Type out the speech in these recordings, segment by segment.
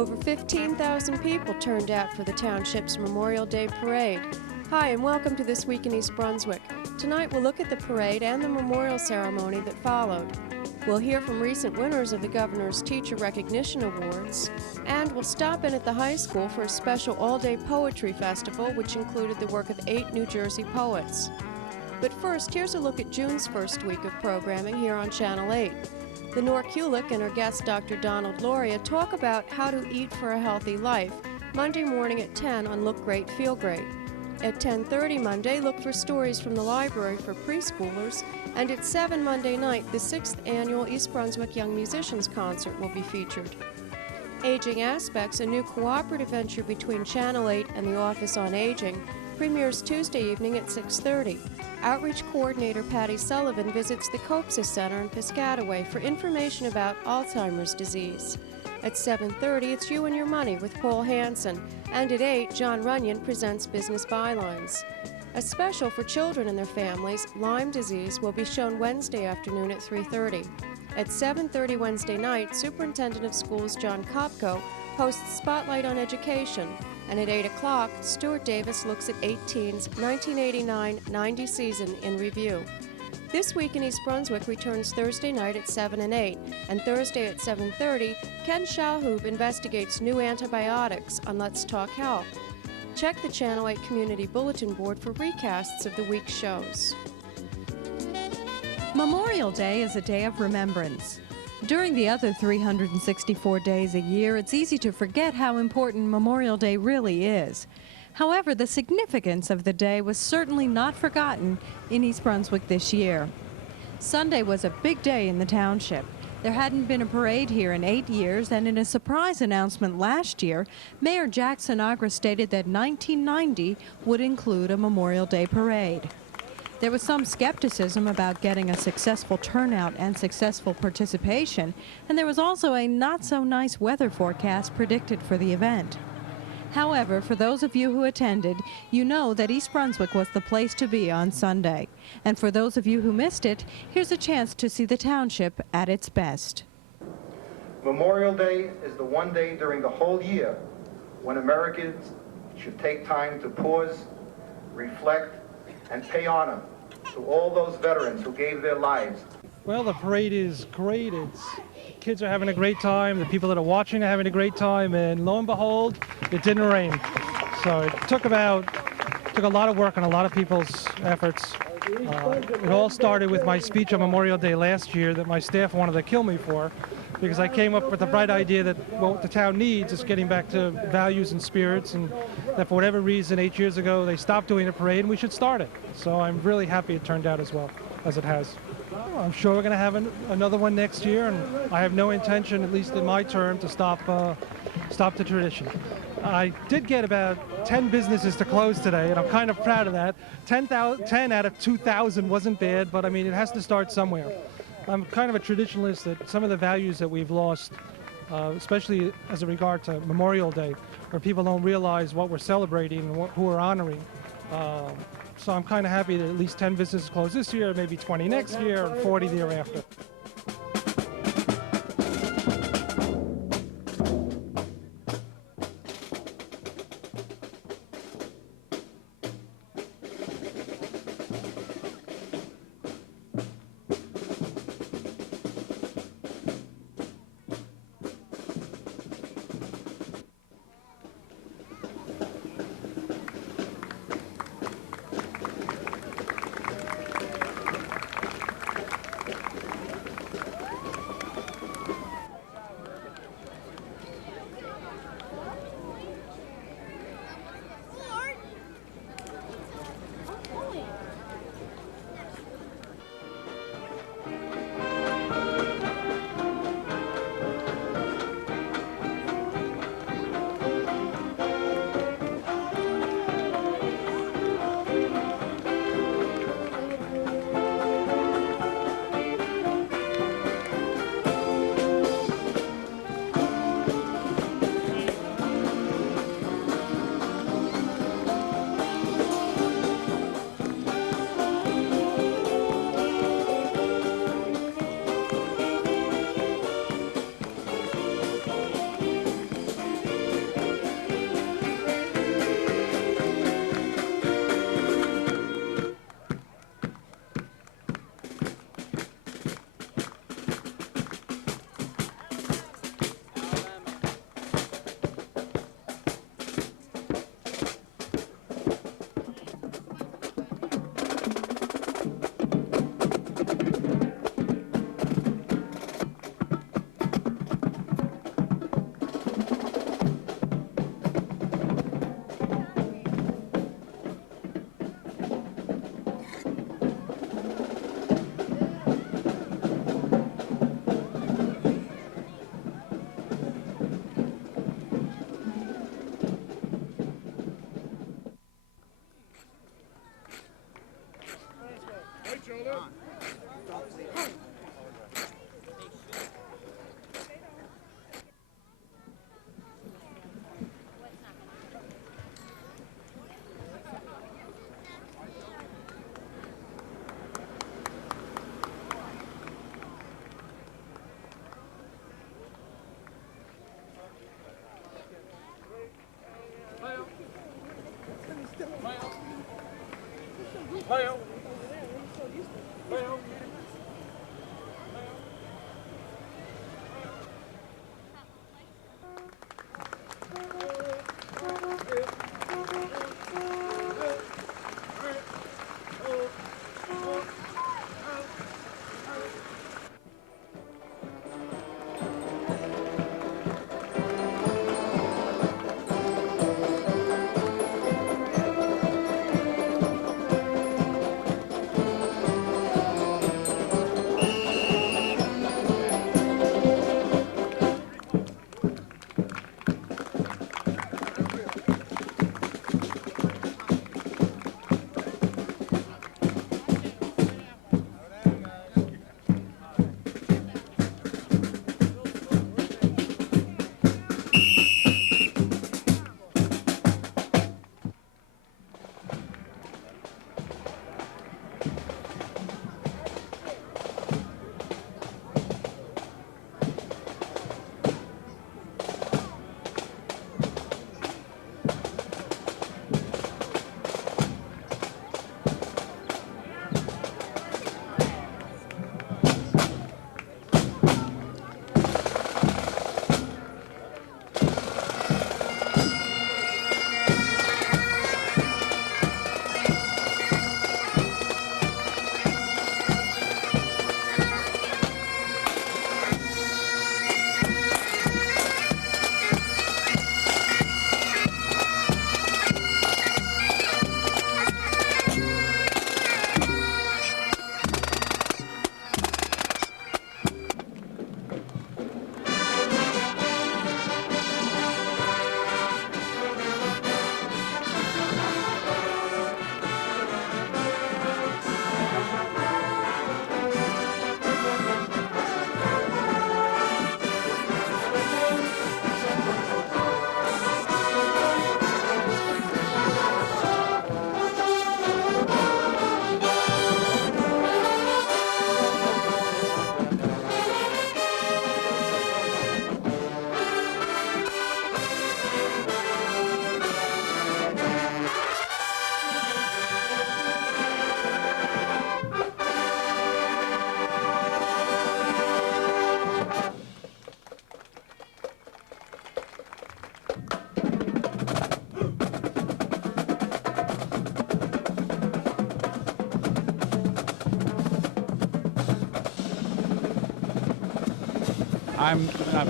Over 15,000 people turned out for the township's Memorial Day Parade. Hi, and welcome to This Week in East Brunswick. Tonight we'll look at the parade and the memorial ceremony that followed. We'll hear from recent winners of the Governor's Teacher Recognition Awards, and we'll stop in at the high school for a special all-day poetry festival which included the work of 8 New Jersey poets. But first, here's a look at June's first week of programming here on Channel 8. Lenore Kulik and her guest Dr. Donald Loria talk about how to eat for a healthy life, Monday morning at 10 on Look Great, Feel Great. At 10:30 Monday, look for stories from the library for preschoolers, and at 7 Monday night, the 6th annual East Brunswick Young Musicians Concert will be featured. Aging Aspects, a new cooperative venture between Channel 8 and the Office on Aging, premieres Tuesday evening at 6:30. Outreach Coordinator Patty Sullivan visits the Copsa Center in Piscataway for information about Alzheimer's disease. At 7:30, it's You and Your Money with Paul Hansen, and at 8, John Runyon presents Business Bylines. A special for children and their families, Lyme disease, will be shown Wednesday afternoon at 3:30. At 7:30 Wednesday night, Superintendent of Schools John Kopko hosts Spotlight on Education, and at 8 o'clock, Stuart Davis looks at 18's 1989-90 season in review. This Week in East Brunswick returns Thursday night at 7 and 8, and Thursday at 7:30, Ken Shalhoub investigates new antibiotics on Let's Talk Health. Check the Channel 8 Community Bulletin Board for recasts of the week's shows. Memorial Day is a day of remembrance. During the other 364 days a year, it's easy to forget how important Memorial Day really is. However, the significance of the day was certainly not forgotten in East Brunswick this year. Sunday was a big day in the township. There hadn't been a parade here in 8 years, and in a surprise announcement last year, Mayor Jackson Agra stated that 1990 would include a Memorial Day parade. There was some skepticism about getting a successful turnout and successful participation, and there was also a not-so-nice weather forecast predicted for the event. However, for those of you who attended, you know that East Brunswick was the place to be on Sunday. And for those of you who missed it, here's a chance to see the township at its best. Memorial Day is the one day during the whole year when Americans should take time to pause, reflect, and pay honor to all those veterans who gave their lives. Well, the parade is great. Kids are having a great time. The people that are watching are having a great time. And lo and behold, it didn't rain. So it took a lot of work and a lot of people's efforts. It all started with my speech on Memorial Day last year that my staff wanted to kill me for, because I came up with the bright idea that what the town needs is getting back to values and spirits, and that for whatever reason 8 years ago they stopped doing a parade and we should start it. So I'm really happy it turned out as well as it has. I'm sure we're going to have another one next year, and I have no intention, at least in my term, to stop the tradition. I did get about 10 businesses to close today, and I'm kind of proud of that. 10 out of 2,000 wasn't bad, but I mean, it has to start somewhere. I'm kind of a traditionalist that some of the values that we've lost, especially as a regard to Memorial Day, where people don't realize what we're celebrating and who we're honoring. So I'm kind of happy that at least 10 businesses close this year, maybe 20 next year, and 40 the year after.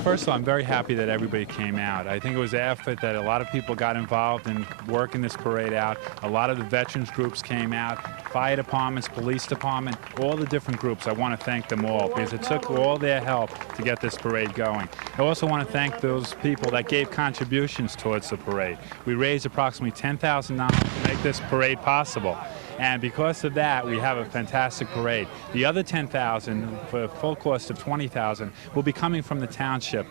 First of all, I'm very happy that everybody came out. I think it was an effort that a lot of people got involved in working this parade out. A lot of the veterans groups came out, fire departments, police department, all the different groups. I want to thank them all because it took all their help to get this parade going. I also want to thank those people that gave contributions towards the parade. We raised approximately $10,000 to make this parade possible. And because of that, we have a fantastic parade. The other $10,000, for a full cost of $20,000, will be coming from the township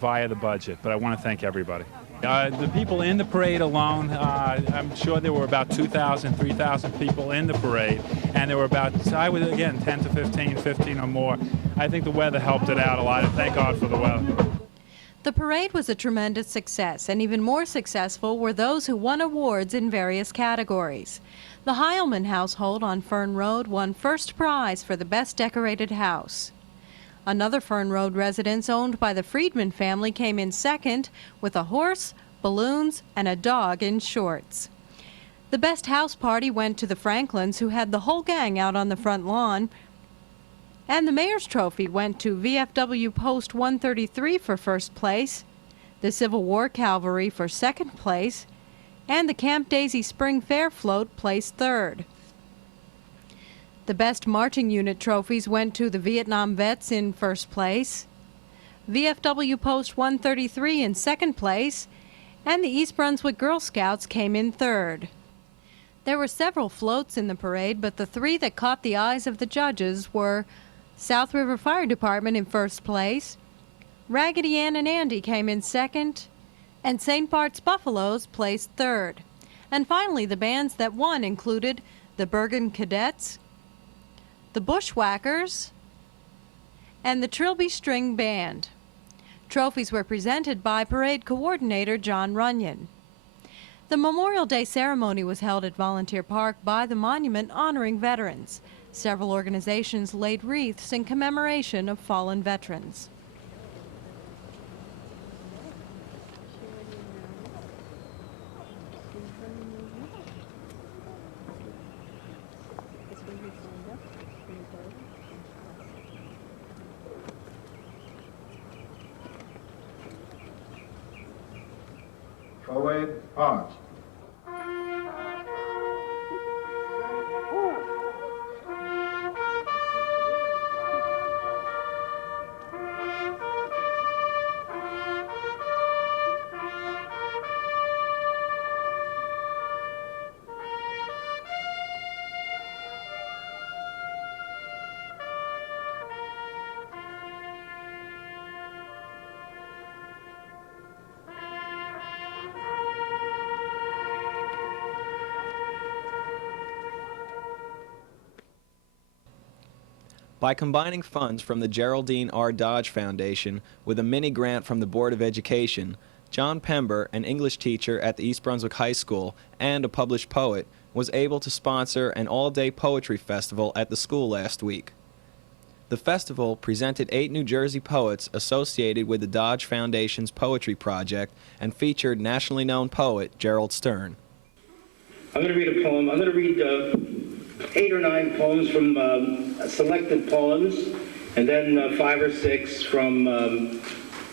via the budget. But I want to thank everybody. The people in the parade alone, I'm sure there were about 2,000, 3,000 people in the parade. And there were about, I would, again, 10 to 15 or more. I think the weather helped it out a lot, and thank God for the weather. The parade was a tremendous success, and even more successful were those who won awards in various categories. The Heilman household on Fern Road won first prize for the best decorated house. Another Fern Road residence owned by the Friedman family came in second with a horse, balloons, and a dog in shorts. The best house party went to the Franklins, who had the whole gang out on the front lawn. And the Mayor's Trophy went to VFW Post 133 for first place, the Civil War Cavalry for second place, and the Camp Daisy Spring Fair Float placed third. The best marching unit trophies went to the Vietnam Vets in first place, VFW Post 133 in second place, and the East Brunswick Girl Scouts came in third. There were several floats in the parade, but the three that caught the eyes of the judges were South River Fire Department in first place, Raggedy Ann and Andy came in second, and St. Bart's Buffaloes placed third. And finally, the bands that won included the Bergen Cadets, the Bushwhackers, and the Trilby String Band. Trophies were presented by Parade Coordinator John Runyon. The Memorial Day ceremony was held at Volunteer Park by the monument honoring veterans. Several organizations laid wreaths in commemoration of fallen veterans. Forward, march. By combining funds from the Geraldine R. Dodge Foundation with a mini grant from the Board of Education, John Pember, an English teacher at the East Brunswick High School and a published poet, was able to sponsor an all-day poetry festival at the school last week. The festival presented 8 New Jersey poets associated with the Dodge Foundation's poetry project and featured nationally known poet Gerald Stern. I'm going to read a poem. I'm going to read 8 or 9 poems from selected poems, and then 5 or 6 from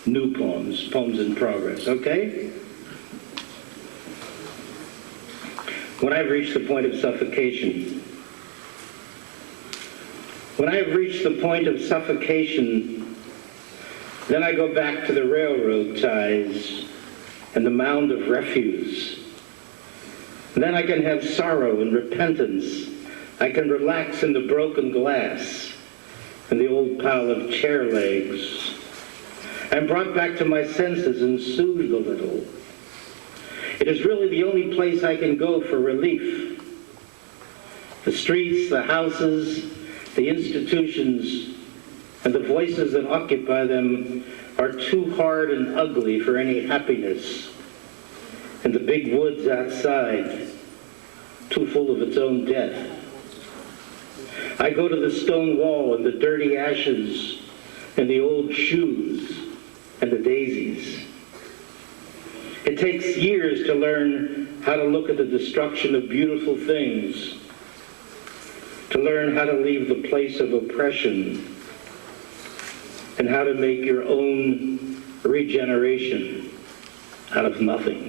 new poems, poems in progress, okay? When I've reached the point of suffocation. When I have reached the point of suffocation, then I go back to the railroad ties and the mound of refuse. Then I can have sorrow and repentance. I can relax in the broken glass and the old pile of chair legs. I'm brought back to my senses and soothed a little. It is really the only place I can go for relief. The streets, the houses, the institutions, and the voices that occupy them are too hard and ugly for any happiness. And the big woods outside, too full of its own death. I go to the stone wall and the dirty ashes and the old shoes and the daisies. It takes years to learn how to look at the destruction of beautiful things, to learn how to leave the place of oppression, and how to make your own regeneration out of nothing.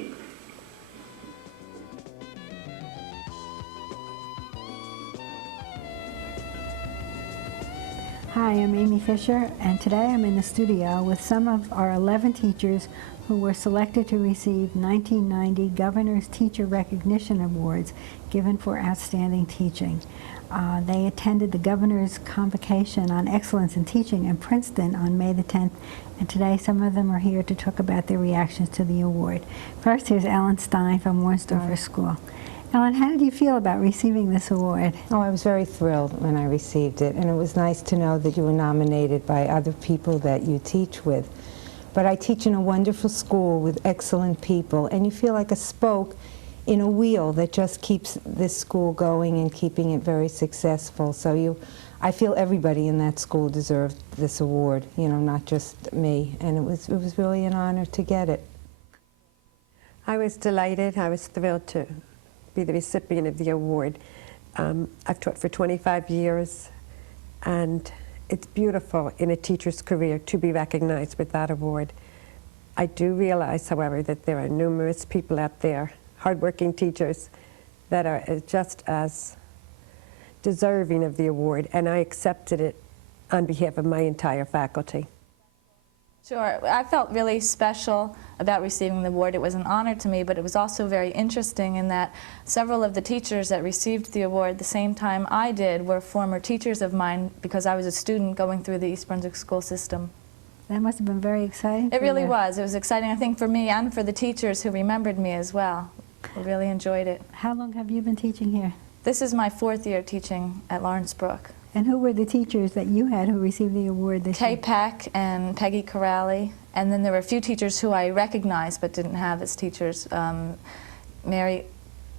Hi, I'm Amy Fisher, and today I'm in the studio with some of our 11 teachers who were selected to receive 1990 Governor's Teacher Recognition Awards given for outstanding teaching. They attended the Governor's Convocation on Excellence in Teaching in Princeton on May the 10th, and today some of them are here to talk about their reactions to the award. First, here's Ellen Stein from Warnsdorfer School. Ellen, how did you feel about receiving this award? Oh, I was very thrilled when I received it, and it was nice to know that you were nominated by other people that you teach with. But I teach in a wonderful school with excellent people, and you feel like a spoke in a wheel that just keeps this school going and keeping it very successful. So I feel everybody in that school deserved this award, you know, not just me, and it was really an honor to get it. I was delighted. I was thrilled to be the recipient of the award. I've taught for 25 years, and it's beautiful in a teacher's career to be recognized with that award. I do realize, however, that there are numerous people out there, hardworking teachers, that are just as deserving of the award, and I accepted it on behalf of my entire faculty. Sure. I felt really special about receiving the award. It was an honor to me, but it was also very interesting in that several of the teachers that received the award the same time I did were former teachers of mine because I was a student going through the East Brunswick school system. That must have been very exciting. It really was. It was exciting, I think, for me and for the teachers who remembered me as well. I really enjoyed it. How long have you been teaching here? This is my 4th year teaching at Lawrence Brook. And who were the teachers that you had who received the award this year? Kay Peck and Pegi Callalilly. And then there were a few teachers who I recognized but didn't have as teachers. Mary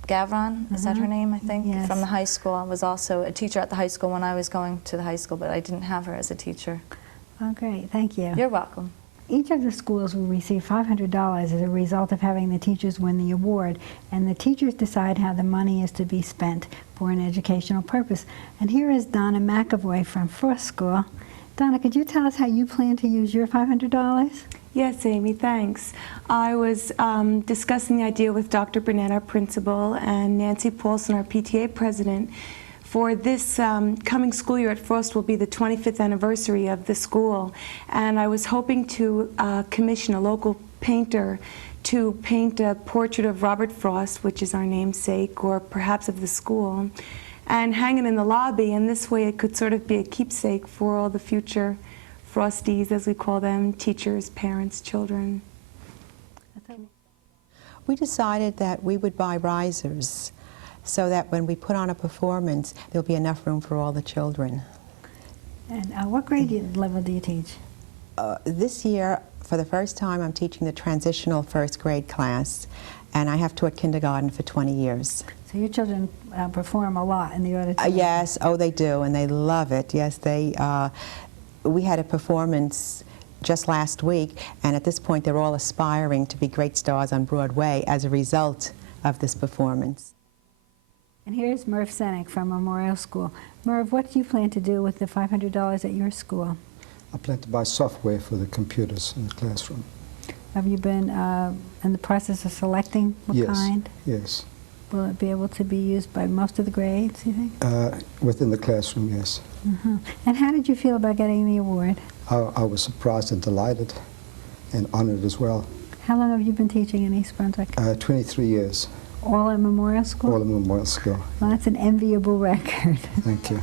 Gavron, is that her name, I think? Yes. From the high school. I was also a teacher at the high school when I was going to the high school, but I didn't have her as a teacher. Oh, great. Thank you. You're welcome. Each of the schools will receive $500 as a result of having the teachers win the award, and the teachers decide how the money is to be spent for an educational purpose. And here is Donna McAvoy from Frost School. Donna, could you tell us how you plan to use your $500? Yes, Amy, thanks. I was discussing the idea with Dr. Burnett, our principal, and Nancy Paulson, our PTA president. For this coming school year at Frost will be the 25th anniversary of the school, and I was hoping to commission a local painter to paint a portrait of Robert Frost, which is our namesake, or perhaps of the school, and hang it in the lobby, and this way it could sort of be a keepsake for all the future Frosties, as we call them, teachers, parents, children. We decided that we would buy risers so that when we put on a performance, there'll be enough room for all the children. And what grade level do you teach? This year, for the first time, I'm teaching the transitional first grade class, and I have taught kindergarten for 20 years. So your children perform a lot in the auditorium? Yes, oh, they do, and they love it. Yes, we had a performance just last week, and at this point they're all aspiring to be great stars on Broadway as a result of this performance. And here's Merv Senek from Memorial School. Merv, what do you plan to do with the $500 at your school? I plan to buy software for the computers in the classroom. Have you been in the process of selecting what kind? Yes. Will it be able to be used by most of the grades, you think? Within the classroom, yes. And how did you feel about getting the award? I was surprised and delighted and honored as well. How long have you been teaching in East Brunswick? 23 years. All at Memorial School? All at Memorial School. Well, that's an enviable record. Thank you.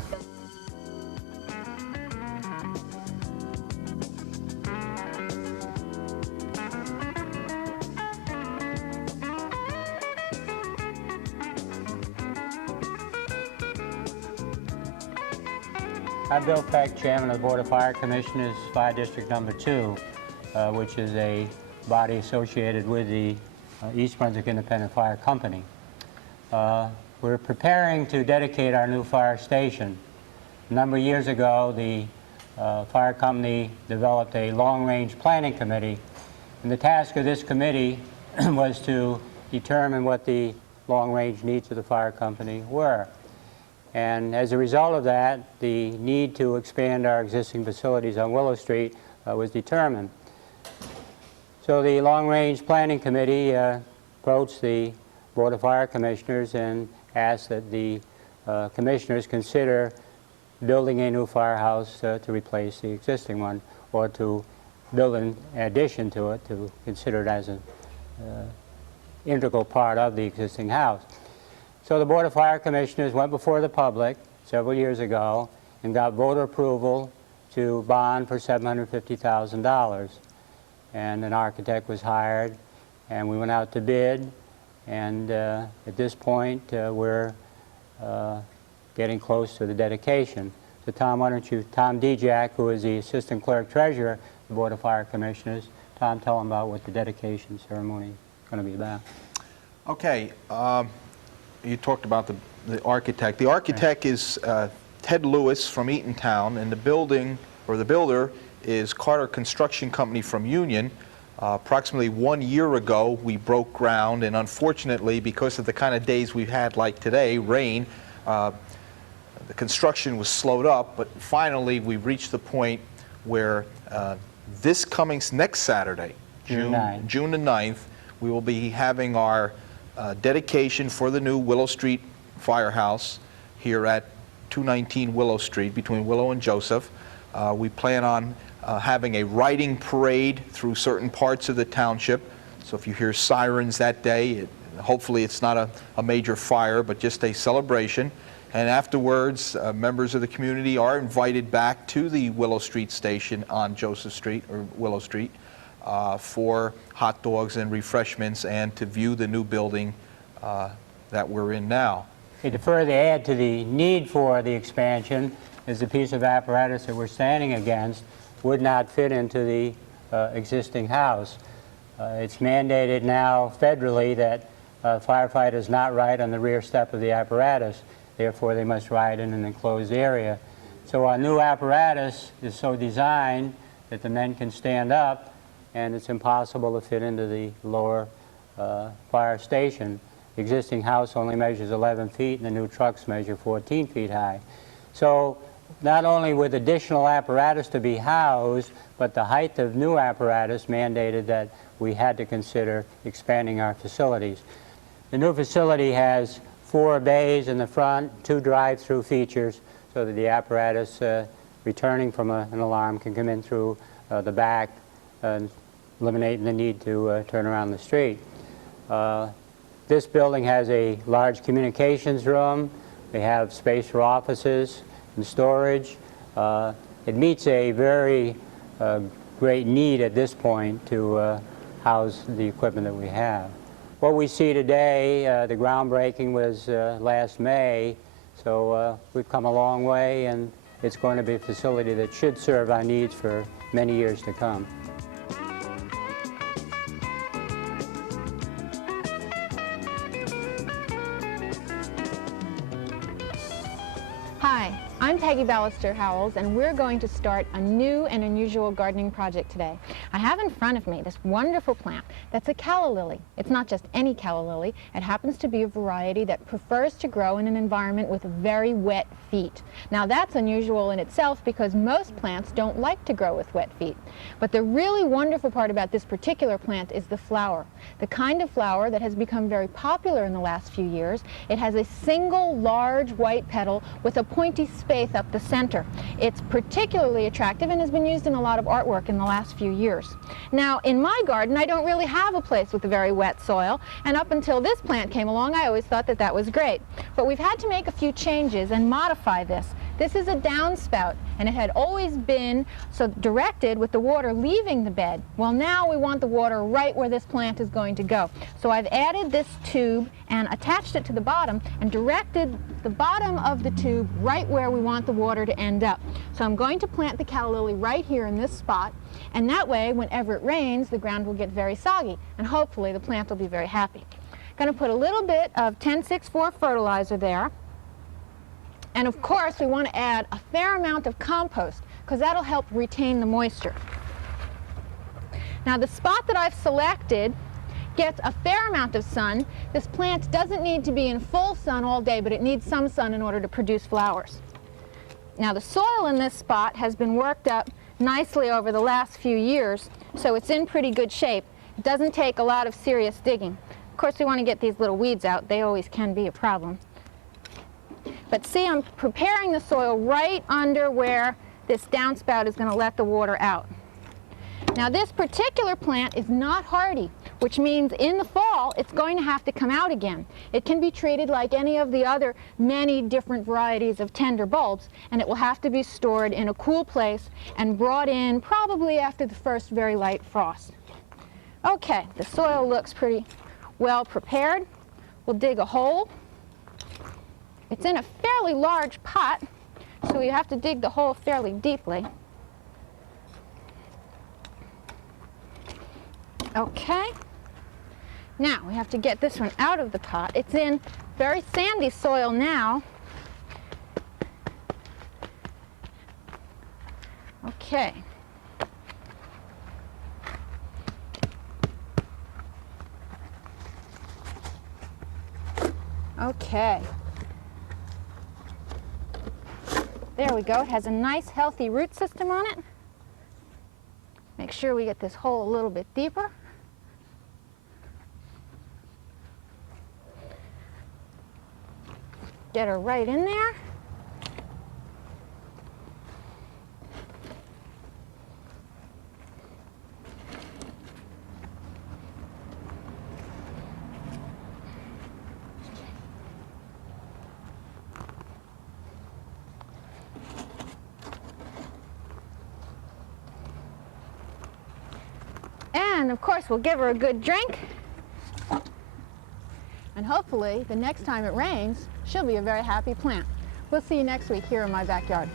I'm Bill Peck, Chairman of the Board of Fire Commissioners, Fire District Number 2, which is a body associated with the East Brunswick Independent Fire Company. We're preparing to dedicate our new fire station. A number of years ago, the fire company developed a long-range planning committee, and the task of this committee was to determine what the long-range needs of the fire company were. And as a result of that, the need to expand our existing facilities on Willow Street was determined. So the Long-Range Planning Committee approached the Board of Fire Commissioners and asked that the commissioners consider building a new firehouse to replace the existing one, or to build an addition to it, to consider it as an integral part of the existing house. So the Board of Fire Commissioners went before the public several years ago and got voter approval to bond for $750,000. And an architect was hired, and we went out to bid, and at this point we're getting close to the dedication. So Tom, why don't you, Tom Dijak, who is the Assistant Clerk Treasurer of the Board of Fire Commissioners, Tom, tell them about what the dedication ceremony is going to be about. Okay. You talked about the architect. The architect is Ted Lewis from Eatontown, and the builder is Carter Construction Company from Union. Approximately 1 year ago, we broke ground, and unfortunately, because of the kind of days we've had like today, rain, the construction was slowed up, but finally we reached the point where next Saturday, June the 9th, we will be having our dedication for the new Willow Street Firehouse here at 219 Willow Street, between Willow and Joseph. We plan on having a riding parade through certain parts of the township. So if you hear sirens that day, hopefully it's not a major fire, but just a celebration. And afterwards, members of the community are invited back to the Willow Street station on Joseph Street, or Willow Street, for hot dogs and refreshments, and to view the new building that we're in now. Okay, to further add to the need for the expansion, is the piece of apparatus that we're standing against would not fit into the existing house. It's mandated now federally that Firefighters not ride on the rear step of the apparatus, therefore they must ride in an enclosed area. So our new apparatus is so designed that the men can stand up, and it's impossible to fit into the lower fire station. The existing house only measures 11 feet, and the new trucks measure 14 feet high. So not only with additional apparatus to be housed, but the height of new apparatus mandated that we had to consider expanding our facilities. The new facility has 4 bays in the front, 2 drive-through features, so that the apparatus returning from an alarm can come in through the back, eliminating the need to turn around the street. This building has a large communications room. We have space for offices and storage. It meets a very great need at this point to house the equipment that we have. What we see today, the groundbreaking was last May, so we've come a long way, and it's going to be a facility that should serve our needs for many years to come. Hi, I'm Peggy Ballister-Howells, and we're going to start a new and unusual gardening project today. I have in front of me this wonderful plant that's a Callalilly. It's not just any Callalilly. It happens to be a variety that prefers to grow in an environment with very wet feet. Now that's unusual in itself because most plants don't like to grow with wet feet. But the really wonderful part about this particular plant is the flower. The kind of flower that has become very popular in the last few years. It has a single large white petal with a pointy spathe up the center. It's particularly attractive and has been used in a lot of artwork in the last few years. Now, in my garden, I don't really have a place with a very wet soil, and up until this plant came along, I always thought that that was great. But we've had to make a few changes and modify this. This is a downspout, and it had always been so directed with the water leaving the bed. Well, now we want the water right where this plant is going to go. So I've added this tube and attached it to the bottom and directed the bottom of the tube right where we want the water to end up. So I'm going to plant the Callalilly right here in this spot, and that way, whenever it rains, the ground will get very soggy, and hopefully the plant will be very happy. I'm going to put a little bit of 10-6-4 fertilizer there. And of course, we want to add a fair amount of compost because that'll help retain the moisture. Now, the spot that I've selected gets a fair amount of sun. This plant doesn't need to be in full sun all day, but it needs some sun in order to produce flowers. Now, the soil in this spot has been worked up nicely over the last few years, so it's in pretty good shape. It doesn't take a lot of serious digging. Of course, we want to get these little weeds out. They always can be a problem. But see, I'm preparing the soil right under where this downspout is going to let the water out. Now, this particular plant is not hardy, which means in the fall it's going to have to come out again. It can be treated like any of the other many different varieties of tender bulbs, and it will have to be stored in a cool place and brought in probably after the first very light frost. Okay, the soil looks pretty well prepared. We'll dig a hole. It's in a fairly large pot, so you have to dig the hole fairly deeply. Okay. Now, we have to get this one out of the pot. It's in very sandy soil now. Okay. Okay. There we go. It has a nice, healthy root system on it. Make sure we get this hole a little bit deeper. Get her right in there. And of course, we'll give her a good drink. And hopefully, the next time it rains, she'll be a very happy plant. We'll see you next week here in my backyard.